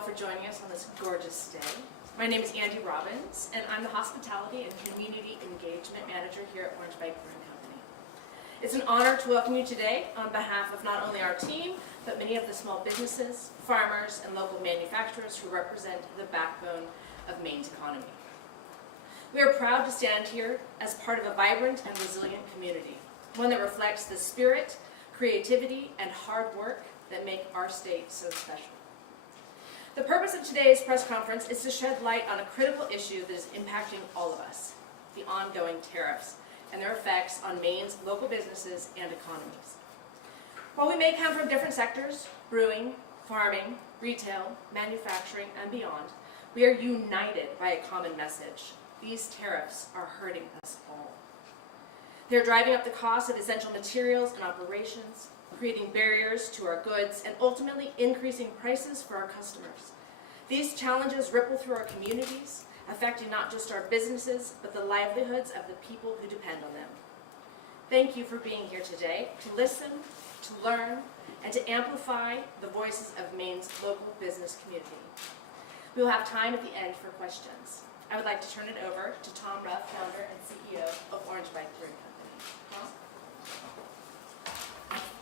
all for joining us on this gorgeous day. My name is Andy Robbins, and I'm the Hospitality and Community Engagement Manager here at Orange Bike Brewing Company. It's an honor to welcome you today on behalf of not only our team, but many of the small businesses, farmers, and local manufacturers who represent the backbone of Maine's economy. We are proud to stand here as part of a vibrant and resilient community, one that reflects the spirit, creativity, and hard work that make our state so special. The purpose of today's press conference is to shed light on a critical issue that is impacting all of us, the ongoing tariffs and their effects on Maine's local businesses and economies. While we may come from different sectors, brewing, farming, retail, manufacturing, and beyond, we are united by a common message. These tariffs are hurting us all. They're driving up the cost of essential materials and operations, creating barriers to our goods, and ultimately increasing prices for our customers. These challenges ripple through our communities, affecting not just our businesses, but the livelihoods of the people who depend on them. Thank you for being here today to listen, to learn, and to amplify the voices of Maine's local business community. We will have time at the end for questions. I would like to turn it over to Tom Ruff, founder and CEO of Orange Bike Brewing Company. Tom?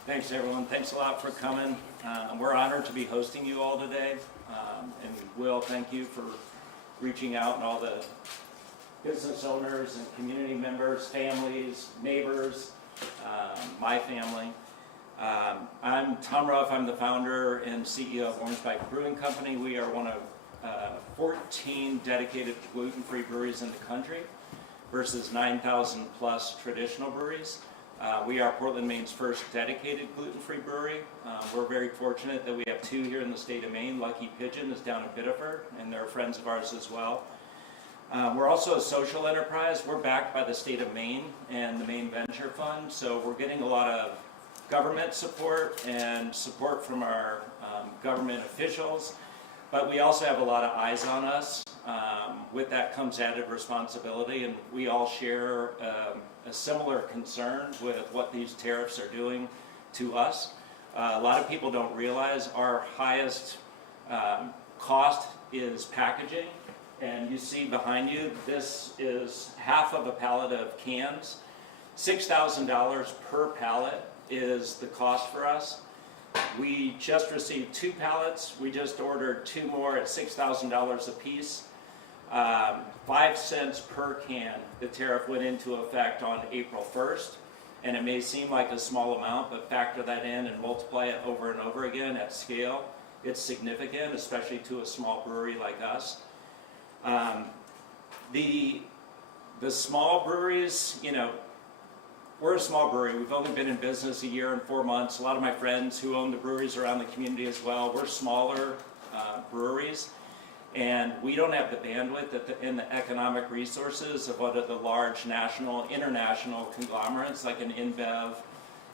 Thanks, everyone. Thanks a lot for coming. We're honored to be hosting you all today. And Will, thank you for reaching out, and all the business owners and community members, families, neighbors, my family. I'm Tom Ruff. I'm the founder and CEO of Orange Bike Brewing Company. We are one of 14 dedicated gluten-free breweries in the country versus 9,000 plus traditional breweries. We are Portland, Maine's first dedicated gluten-free brewery. We're very fortunate that we have two here in the state of Maine. Lucky Pigeon is down in Biddeford, and they're friends of ours as well. We're also a social enterprise. We're backed by the state of Maine and the Maine Venture Fund, so we're getting a lot of government support and support from our government officials, but we also have a lot of eyes on us. With that comes added responsibility, and we all share a similar concern with what these tariffs are doing to us. A lot of people don't realize our highest cost is packaging, and you see behind you, this is half of a pallet of cans. $6,000 per pallet is the cost for us. We just received 2 pallets. We just ordered 2 more at $6,000 a piece. 5 cents per can. The tariff went into effect on April 1st, and it may seem like a small amount, but factor that in and multiply it over and over again at scale. It's significant, especially to a small brewery like us. The small breweries, you know, we're a small brewery. We've only been in business a year and 4 months. A lot of my friends who own the breweries around the community as well, we're smaller breweries. And we don't have the bandwidth and the economic resources of what are the large national, international conglomerates like an InBev,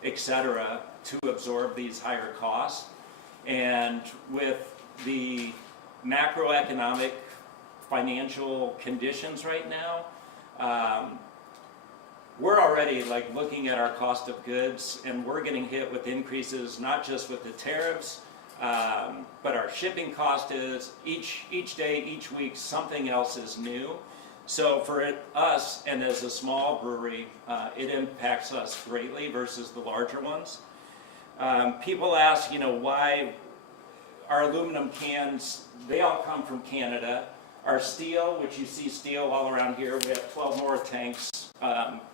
et cetera, to absorb these higher costs. And with the macroeconomic financial conditions right now, we're already looking at our cost of goods, and we're getting hit with increases, not just with the tariffs, but our shipping cost is each day, each week, something else is new. So for us, and as a small brewery, it impacts us greatly versus the larger ones. People ask, why our aluminum cans, they all come from Canada. Our steel, which you see steel all around here, we have 12 more tanks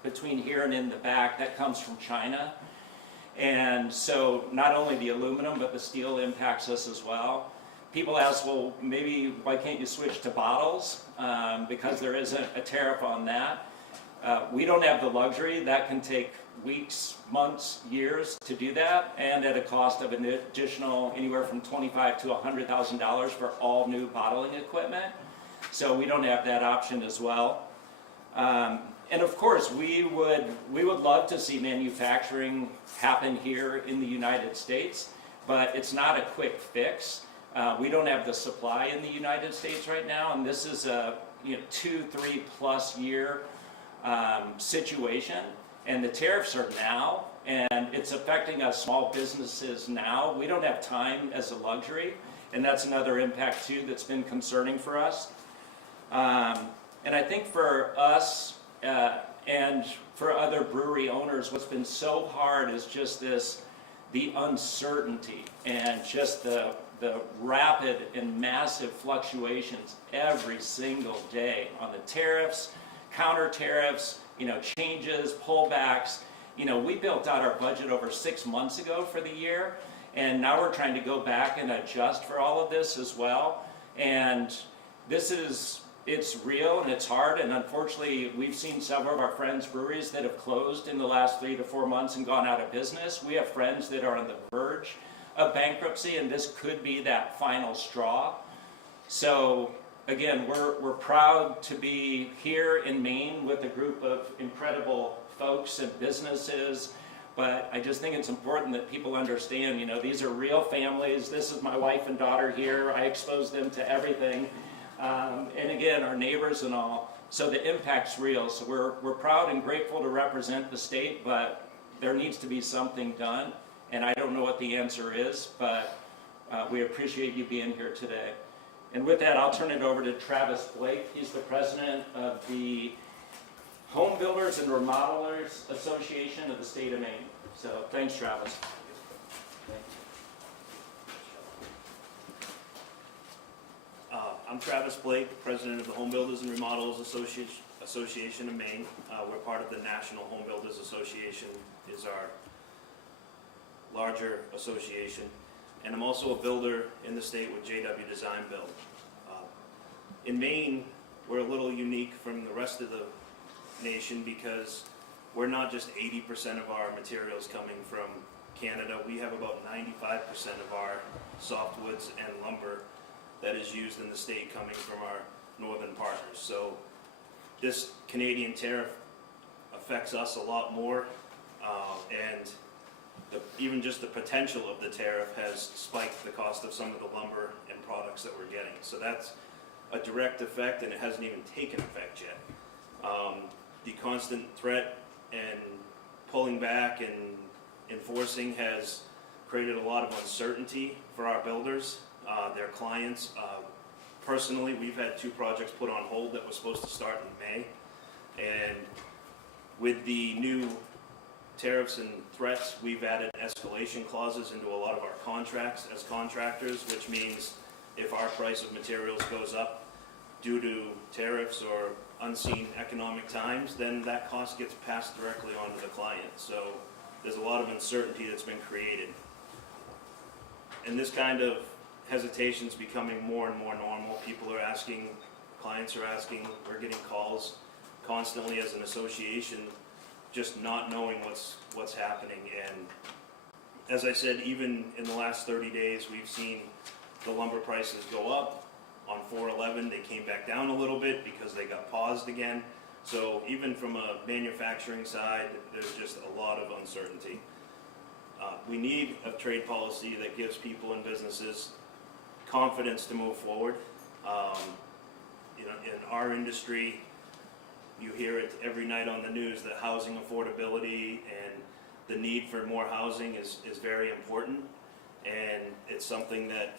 between here and in the back, that comes from China. And so not only the aluminum, but the steel impacts us as well. People ask, well, maybe why can't you switch to bottles? Because there isn't a tariff on that. We don't have the luxury. That can take weeks, months, years to do that, and at a cost of an additional anywhere from $25,000 to $100,000 for all new bottling equipment. So we don't have that option as well. And of course, we would love to see manufacturing happen here in the United States, but it's not a quick fix. We don't have the supply in the United States right now, and this is a 2-3+ year situation, and the tariffs are now, and it's affecting us small businesses now. We don't have time as a luxury, and that's another impact too that's been concerning for us. And I think for us and for other brewery owners, what's been so hard is just the uncertainty and just the rapid and massive fluctuations every single day on the tariffs, counter tariffs, changes, pullbacks. We built out our budget over 6 months ago for the year, and now we're trying to go back and adjust for all of this as well. And it's real and it's hard, and unfortunately we've seen several of our friends' breweries that have closed in the last 3 to 4 months and gone out of business. We have friends that are on the verge of bankruptcy, and this could be that final straw. So again, we're proud to be here in Maine with a group of incredible folks and businesses, but I just think it's important that people understand, these are real families. This is my wife and daughter here. I expose them to everything. And again, our neighbors and all. So the impact's real. So we're proud and grateful to represent the state, but there needs to be something done. And I don't know what the answer is, but we appreciate you being here today. And with that, I'll turn it over to Travis Blake. He's the president of the Home Builders and Remodelers Association of the state of Maine. So thanks, Travis. I'm Travis Blake, president of the Home Builders and Remodelers Association of Maine. We're part of the National Home Builders Association, is our larger association. And I'm also a builder in the state with JW Design Build. In Maine, we're a little unique from the rest of the nation because we're not just 80% of our materials coming from Canada. We have about 95% of our softwoods and lumber that is used in the state coming from our northern partners. So this Canadian tariff affects us a lot more, and even just the potential of the tariff has spiked the cost of some of the lumber and products that we're getting. So that's a direct effect, and it hasn't even taken effect yet. The constant threat and pulling back and enforcing has created a lot of uncertainty for our builders, their clients. Personally, we've had 2 projects put on hold that were supposed to start in May, and with the new tariffs and threats, we've added escalation clauses into a lot of our contracts as contractors, which means if our price of materials goes up due to tariffs or unseen economic times, then that cost gets passed directly on to the client. So there's a lot of uncertainty that's been created. And this kind of hesitation is becoming more and more normal. People are asking, clients are asking, we're getting calls constantly as an association, just not knowing what's happening. And as I said, even in the last 30 days, we've seen the lumber prices go up. On 4/11, they came back down a little bit because they got paused again. So even from a manufacturing side, there's just a lot of uncertainty. We need a trade policy that gives people and businesses confidence to move forward. In our industry, you hear it every night on the news that housing affordability and the need for more housing is very important, and it's something that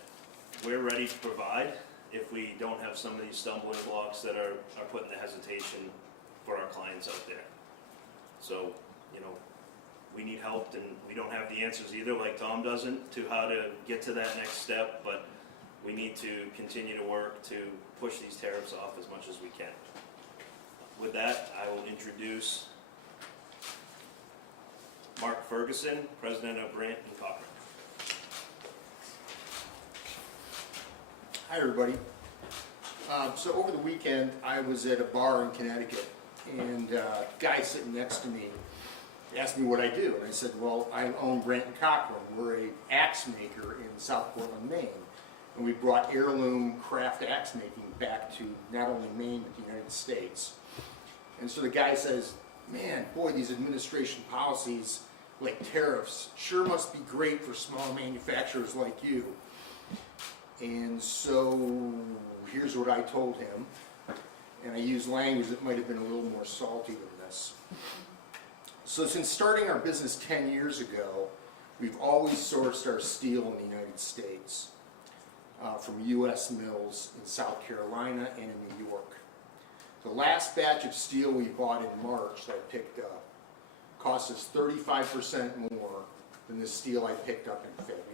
we're ready to provide if we don't have some of these stumbling blocks that are putting the hesitation for our clients out there. So, we need help, and we don't have the answers either, like Tom doesn't, to how to get to that next step, but we need to continue to work to push these tariffs off as much as we can. With that, I will introduce Mark Ferguson, president of Brant and Cochran. Hi, everybody. So over the weekend, I was at a bar in Connecticut, and a guy sitting next to me asked me what I do, and I said, well, I own Brant and Cochran. We're an axe maker in South Portland, Maine, and we brought heirloom craft axe making back to not only Maine, but the United States. And so the guy says, man, boy, these administration policies, like tariffs, sure must be great for small manufacturers like you. And so here's what I told him, and I used language that might have been a little more salty than this. So since starting our business 10 years ago, we've always sourced our steel in the United States. from U.S. mills in South Carolina and in New York. The last batch of steel we bought in March that I picked up cost us 35% more than the steel I picked up in February.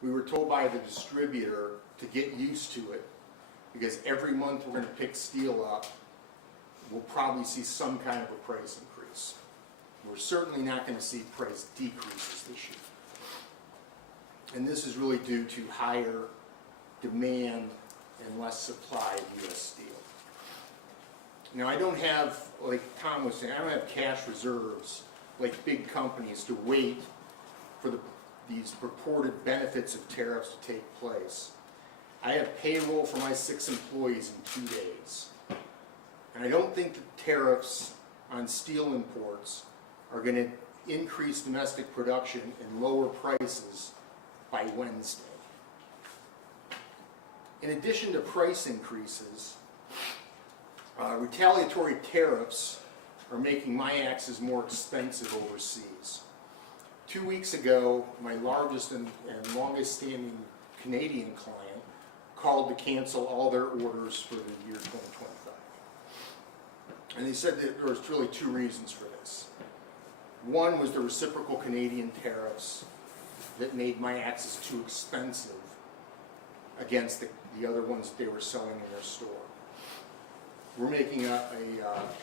We were told by the distributor to get used to it because every month we're going to pick steel up, we'll probably see some kind of a price increase. We're certainly not going to see price decreases this year. And this is really due to higher demand and less supply of U.S. steel. Now, I don't have, like Tom was saying, I don't have cash reserves like big companies to wait for these purported benefits of tariffs to take place. I have payroll for my 6 employees in 2 days. And I don't think the tariffs on steel imports are going to increase domestic production and lower prices by Wednesday. In addition to price increases, retaliatory tariffs are making my axes more expensive overseas. 2 weeks ago, my largest and longest standing Canadian client called to cancel all their orders for the year 2025. And they said that there was really 2 reasons for this. One was the reciprocal Canadian tariffs that made my axes too expensive against the other ones that they were selling in their store. We're making a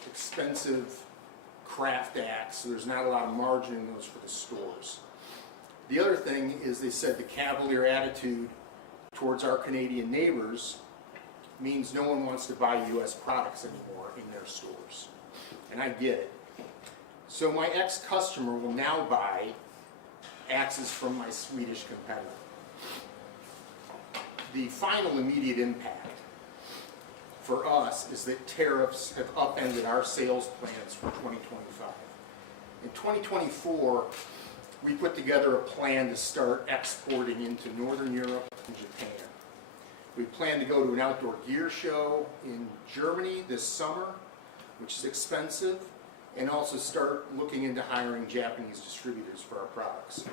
expensive craft axe, so there's not a lot of margin in those for the stores. The other thing is they said the cavalier attitude towards our Canadian neighbors means no one wants to buy U.S. products anymore in their stores. And I get it. So my ex-customer will now buy axes from my Swedish competitor. The final immediate impact for us is that tariffs have upended our sales plans for 2025. In 2024, we put together a plan to start exporting into Northern Europe and Japan. We plan to go to an outdoor gear show in Germany this summer, which is expensive, and also start looking into hiring Japanese distributors for our products.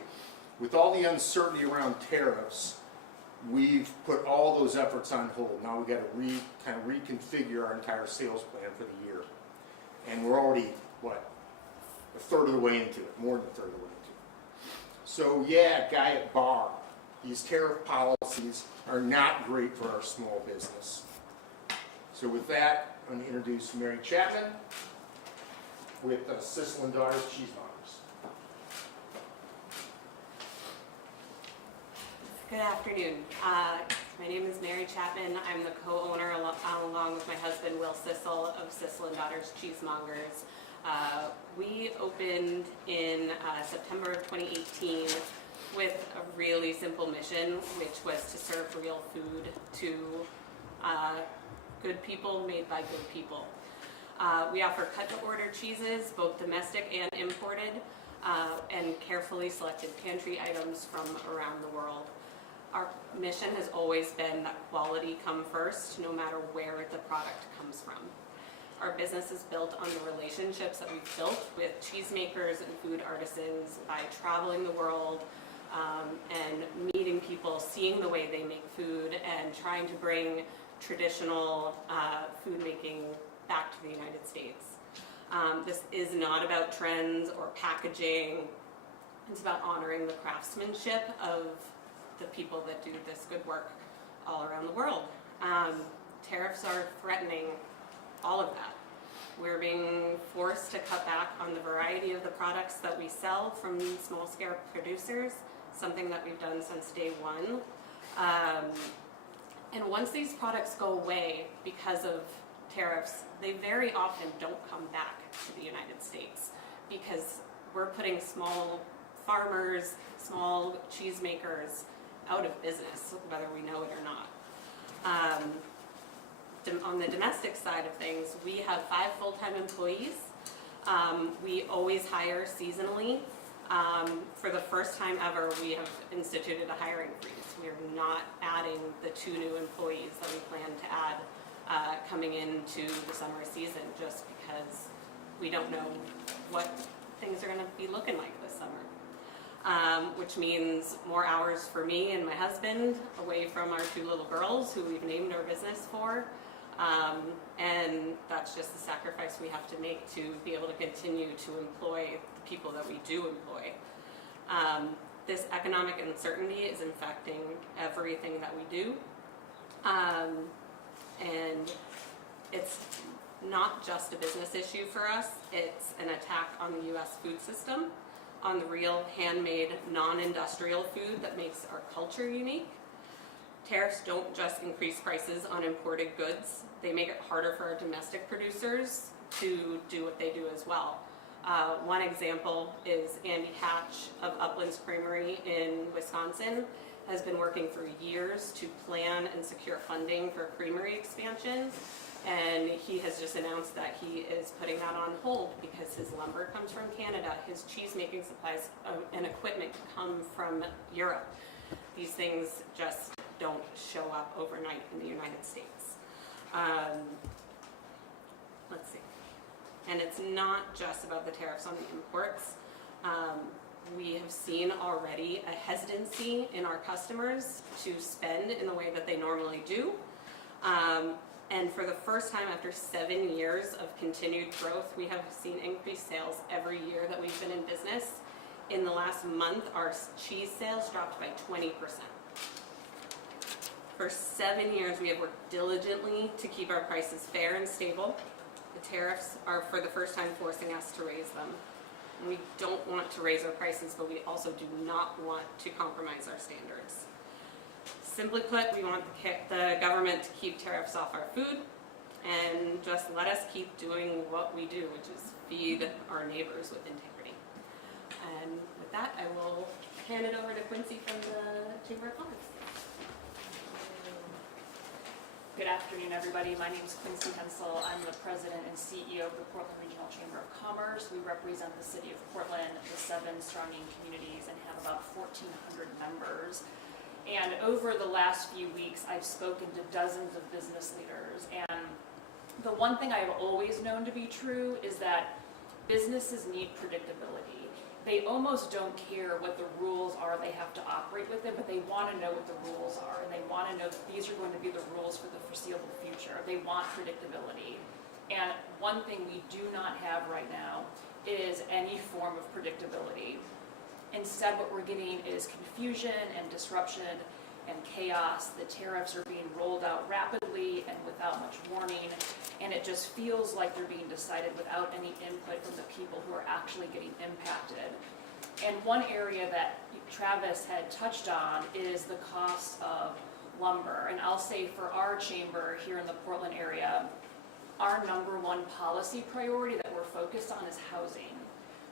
With all the uncertainty around tariffs, we've put all those efforts on hold. Now we've got to kind of reconfigure our entire sales plan for the year. And we're already, a third of the way into it, more than a third of the way into it. So yeah, guy at bar, these tariff policies are not great for our small business. So with that, I'm going to introduce Mary Chapman with Sissel and Daughters Cheesemongers. Good afternoon. My name is Mary Chapman. I'm the co-owner along with my husband Will Sissel of Sissel and Daughters Cheesemongers. We opened in September of 2018 with a really simple mission, which was to serve real food to good people made by good people. We offer cut-to-order cheeses, both domestic and imported, and carefully selected pantry items from around the world. Our mission has always been that quality come first, no matter where the product comes from. Our business is built on the relationships that we've built with cheesemakers and food artisans by traveling the world and meeting people, seeing the way they make food, and trying to bring traditional food making back to the United States. This is not about trends or packaging. It's about honoring the craftsmanship of the people that do this good work all around the world. Tariffs are threatening all of that. We're being forced to cut back on the variety of the products that we sell from small-scale producers, something that we've done since day one. And once these products go away because of tariffs, they very often don't come back to the United States because we're putting small farmers, small cheesemakers out of business, whether we know it or not. On the domestic side of things, we have 5 full-time employees. We always hire seasonally. For the first time ever, we have instituted a hiring freeze. We are not adding the 2 new employees that we plan to add coming into the summer season, just because we don't know what things are going to be looking like this summer. which means more hours for me and my husband away from our 2 little girls who we've named our business for. And that's just the sacrifice we have to make to be able to continue to employ the people that we do employ. This economic uncertainty is affecting everything that we do. And it's not just a business issue for us, it's an attack on the US food system, on the real handmade, non-industrial food that makes our culture unique. Tariffs don't just increase prices on imported goods, they make it harder for our domestic producers to do what they do as well. One example is Andy Hatch of Uplands Creamery in Wisconsin has been working for years to plan and secure funding for creamery expansion, and he has just announced that he is putting that on hold because his lumber comes from Canada, his cheese making supplies and equipment come from Europe. These things just don't show up overnight in the United States. Let's see. And it's not just about the tariffs on the imports. We have seen already a hesitancy in our customers to spend in the way that they normally do. And for the first time after 7 years of continued growth, we have seen increased sales every year that we've been in business. In the last month, our cheese sales dropped by 20%. For 7 years, we have worked diligently to keep our prices fair and stable. The tariffs are for the first time forcing us to raise them. And we don't want to raise our prices, but we also do not want to compromise our standards. Simply put, we want the government to keep tariffs off our food and just let us keep doing what we do, which is feed our neighbors with integrity. And with that, I will hand it over to Quincy from the Chamber of Commerce. Good afternoon, everybody. My name is Quincy Hensel. I'm the president and CEO of the Portland Regional Chamber of Commerce. We represent the city of Portland, the 7 surrounding communities, and have about 1,400 members. And over the last few weeks, I've spoken to dozens of business leaders. And the one thing I've always known to be true is that businesses need predictability. They almost don't care what the rules are they have to operate within, but they want to know what the rules are, and they want to know that these are going to be the rules for the foreseeable future. They want predictability. And one thing we do not have right now is any form of predictability. Instead, what we're getting is confusion and disruption and chaos. The tariffs are being rolled out rapidly and without much warning, and it just feels like they're being decided without any input from the people who are actually getting impacted. And one area that Travis had touched on is the cost of lumber. And I'll say for our chamber here in the Portland area, our #1 policy priority that we're focused on is housing.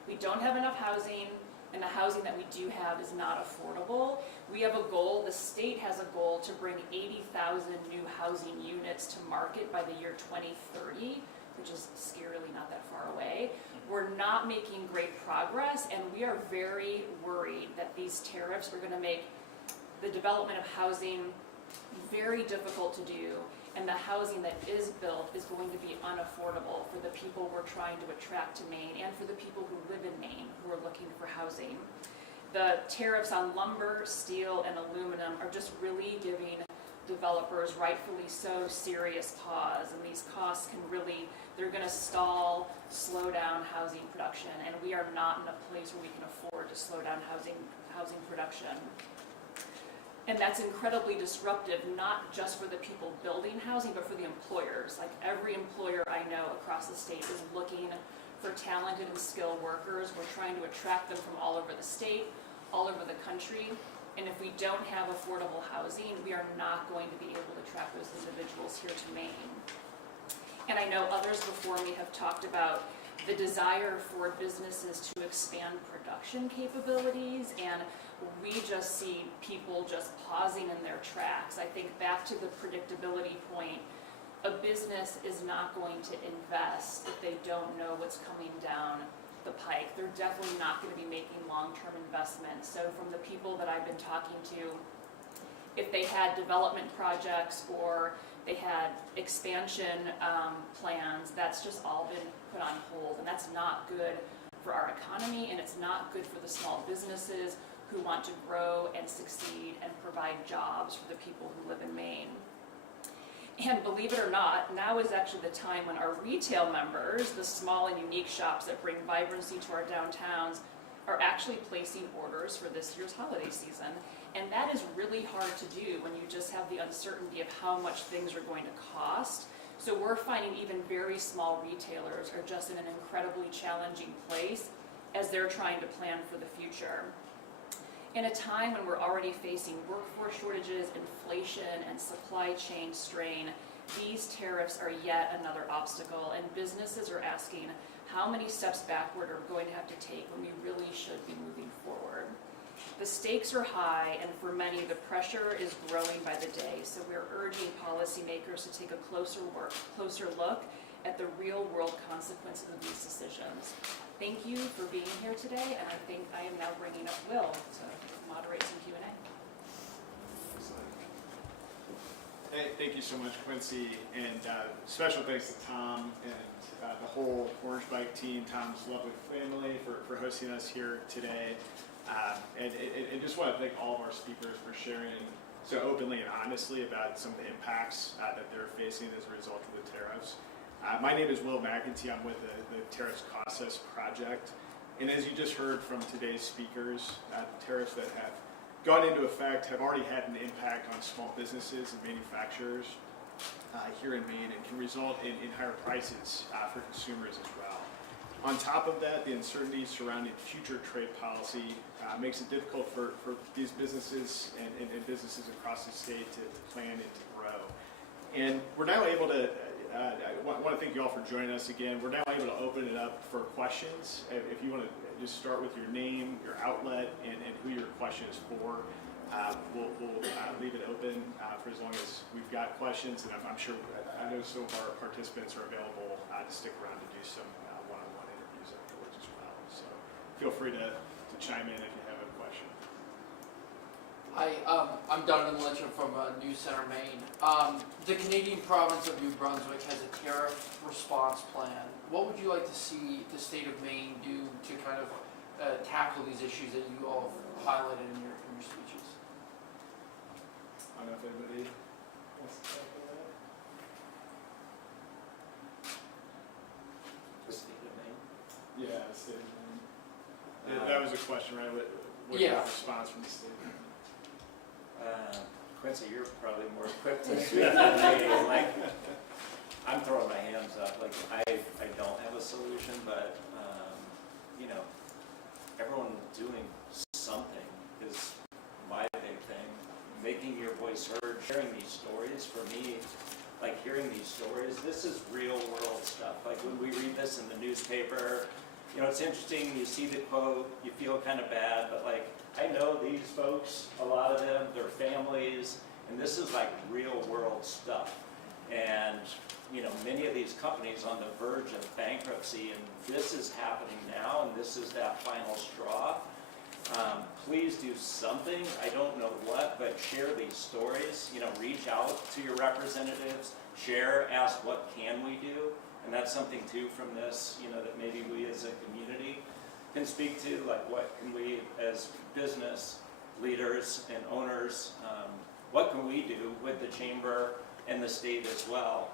We don't have enough housing, and the housing that we do have is not affordable. We have a goal, the state has a goal to bring 80,000 new housing units to market by the year 2030, which is scarily not that far away. We're not making great progress, and we are very worried that these tariffs are going to make the development of housing very difficult to do, and the housing that is built is going to be unaffordable for the people we're trying to attract to Maine and for the people who live in Maine who are looking for housing. The tariffs on lumber, steel, and aluminum are just really giving developers, rightfully so, serious pause, and these costs can really, they're going to slow down housing production, and we are not in a place where we can afford to slow down housing production. And that's incredibly disruptive, not just for the people building housing, but for the employers. Like every employer I know across the state is looking for talented and skilled workers. We're trying to attract them from all over the state, all over the country. And if we don't have affordable housing, we are not going to be able to attract those individuals here to Maine. And I know others before me have talked about the desire for businesses to expand production capabilities, and we just see people just pausing in their tracks. I think back to the predictability point, a business is not going to invest if they don't know what's coming down the pike. They're definitely not going to be making long-term investments. So from the people that I've been talking to, if they had development projects or they had expansion plans, that's just all been put on hold, and that's not good for our economy, and it's not good for the small businesses who want to grow and succeed and provide jobs for the people who live in Maine. And believe it or not, now is actually the time when our retail members, the small and unique shops that bring vibrancy to our downtowns, are actually placing orders for this year's holiday season. And that is really hard to do when you just have the uncertainty of how much things are going to cost. So we're finding even very small retailers are just in an incredibly challenging place as they're trying to plan for the future. In a time when we're already facing workforce shortages, inflation, and supply chain strain, these tariffs are yet another obstacle, and businesses are asking how many steps backward are we going to have to take when we really should be moving forward. The stakes are high, and for many, the pressure is growing by the day, so we're urging policymakers to take a closer look at the real-world consequences of these decisions. Thank you for being here today, and I think I am now bringing up Will to moderate some Q&A. Hey, thank you so much, Quincy, and special thanks to Tom and the whole Orange Bike team, Tom's lovely family for hosting us here today. And just want to thank all of our speakers for sharing so openly and honestly about some of the impacts that they're facing as a result of the tariffs. My name is Will McEntee. I'm with the Tariffs Cost Us Project. And as you just heard from today's speakers, the tariffs that have gone into effect have already had an impact on small businesses and manufacturers here in Maine, and can result in higher prices for consumers as well. On top of that, the uncertainty surrounding future trade policy makes it difficult for these businesses and businesses across the state to plan and to grow. And we're now able to, I want to thank you all for joining us again. We're now able to open it up for questions. If you want to just start with your name, your outlet, and who your question is for, we'll leave it open for as long as we've got questions. And I'm sure, I know some of our participants are available to stick around to do some one-on-one interviews afterwards as well. So feel free to chime in if you have a question. Hi, I'm Donovan Lynch. I'm from News Center, Maine. The Canadian province of New Brunswick has a tariff response plan. What would you like to see the state of Maine do to kind of tackle these issues that you all have highlighted in your speeches? I don't know if anybody wants to talk about that. The state of Maine. Yeah, the state of Maine. That was a question, right? What Yeah. the response from the state? Quincy, you're probably more equipped to speak than me. Like, I'm throwing my hands up. Like, I don't have a solution, but you know, everyone doing something is my big thing. Making your voice heard, sharing these stories. For me, like hearing these stories, this is real world stuff. Like when we read this in the newspaper, you know, it's interesting. You see the quote, you feel kind of bad, but like, I know these folks, a lot of them, their families, and this is like real world stuff. And, you know, many of these companies on the verge of bankruptcy, and this is happening now, and this is that final straw. Please do something, I don't know what, but share these stories, you know, reach out to your representatives, share, ask what can we do, and that's something too from this, you know, that maybe we as a community can speak to, like what can we as business leaders and owners, what can we do with the chamber and the state as well.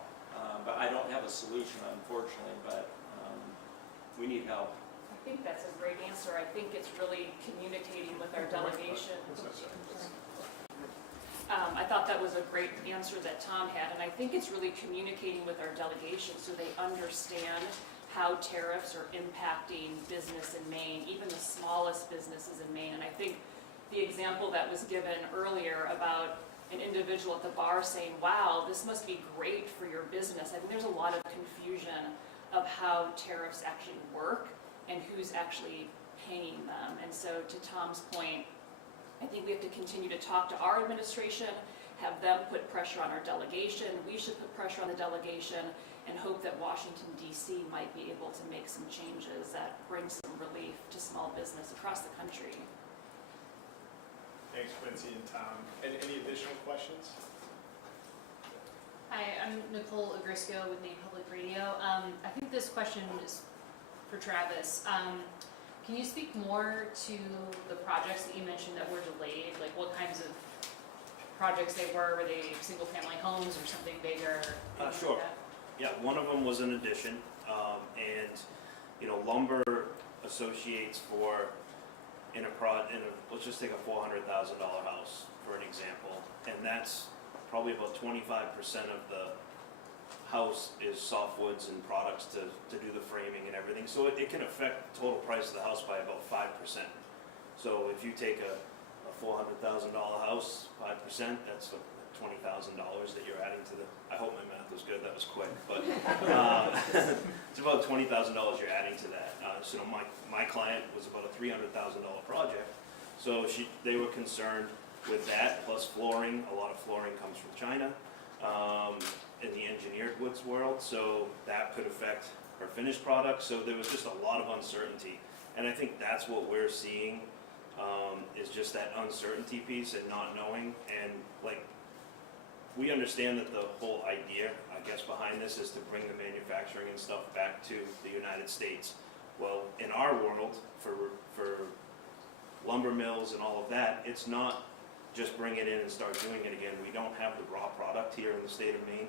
But I don't have a solution, unfortunately, but we need help. I think that's a great answer. I think it's really communicating with our delegation. I thought that was a great answer that Tom had, and I think it's really communicating with our delegation so they understand how tariffs are impacting business in Maine, even the smallest businesses in Maine. And I think the example that was given earlier about an individual at the bar saying, wow, this must be great for your business. I think there's a lot of confusion of how tariffs actually work and who's actually paying them. And so to Tom's point, I think we have to continue to talk to our administration, have them put pressure on our delegation. We should put pressure on the delegation and hope that Washington, D.C. might be able to make some changes that bring some relief to small business across the country. Thanks, Quincy and Tom. Any additional questions? Hi, I'm Nicole Agrisco with Maine Public Radio. I think this question is for Travis. Can you speak more to the projects that you mentioned that were delayed? Like what kinds of projects they were? Were they single-family homes or something bigger? Anything Sure. like that? Yeah, one of them was an addition, and, you know, lumber associates for, let's just take a $400,000 house, for an example, and that's probably about 25% of the house is softwoods and products to do the framing and everything, so it can affect the total price of the house by about 5%. So if you take a $400,000 house, 5%, that's $20,000 that you're adding to the, I hope my math was good, that was quick, but it's about $20,000 you're adding to that. So my client was about a $300,000 project, so they were concerned with that, plus flooring. A lot of flooring comes from China in the engineered woods world, so that could affect her finished product, so there was just a lot of uncertainty. And I think that's what we're seeing, is just that uncertainty piece and not knowing. And like, we understand that the whole idea, I guess, behind this is to bring the manufacturing and stuff back to the United States. Well, in our world, for lumber mills and all of that, it's not just bring it in and start doing it again. We don't have the raw product here in the state of Maine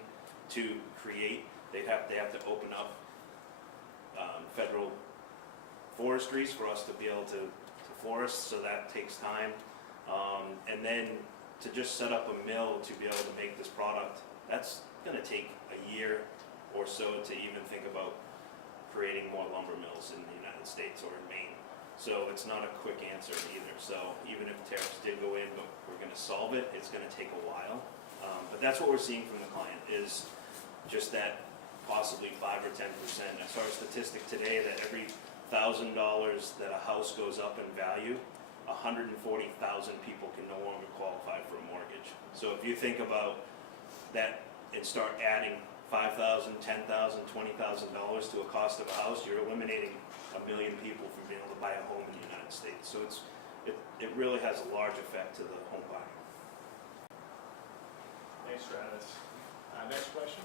to create. They have to open up federal forestries for us to be able to forest, so that takes time. And then to just set up a mill to be able to make this product, that's going to take a year or so to even think about creating more lumber mills in the United States or in Maine. So it's not a quick answer either. So even if tariffs did go in, but we're going to solve it, it's going to take a while. But that's what we're seeing from the client, is just that possibly 5 or 10%. I saw a statistic today that every $1,000 that a house goes up in value, 140,000 people can no longer qualify for a mortgage. So if you think about that and start adding $5,000, $10,000, $20,000 to a cost of a house, you're eliminating 1 million people from being able to buy a home in the United States. So it really has a large effect to the home buying. Thanks, Travis. Next question?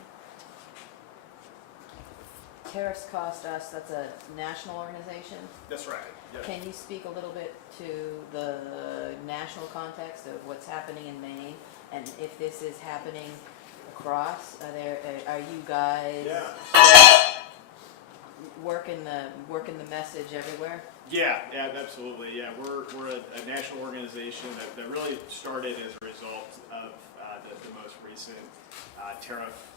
Tariffs cost us, that's a national organization. That's right. Yeah. Can you speak a little bit to the national context of what's happening in Maine, and if this is happening across? Are you guys working the message everywhere? Yeah, absolutely. Yeah, we're a national organization that really started as a result of the most recent tariff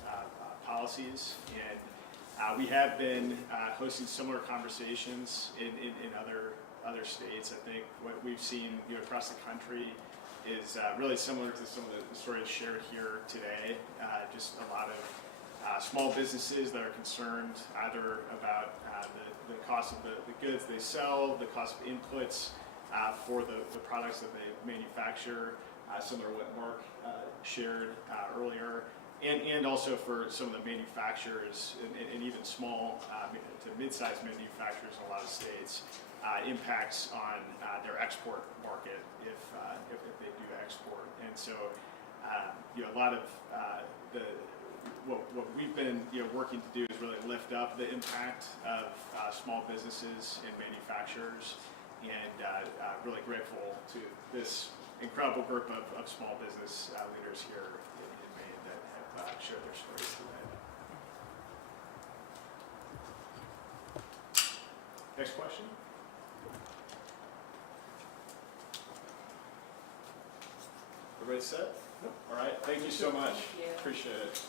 policies, and we have been hosting similar conversations in other states. I think what we've seen, across the country is really similar to some of the stories shared here today. Just a lot of small businesses that are concerned either about the cost of the goods they sell, the cost of inputs for the products that they manufacture, similar to what Mark shared earlier, and also for some of the manufacturers and even small to mid-sized manufacturers in a lot of states, impacts on their export market if they do export. And so a lot of what we've been working to do is really lift up the impact of small businesses and manufacturers, and really grateful to this incredible group of small business leaders here in Maine that have shared their stories today. Next question? Everybody set? All right, thank you so much. Thank you. Appreciate it.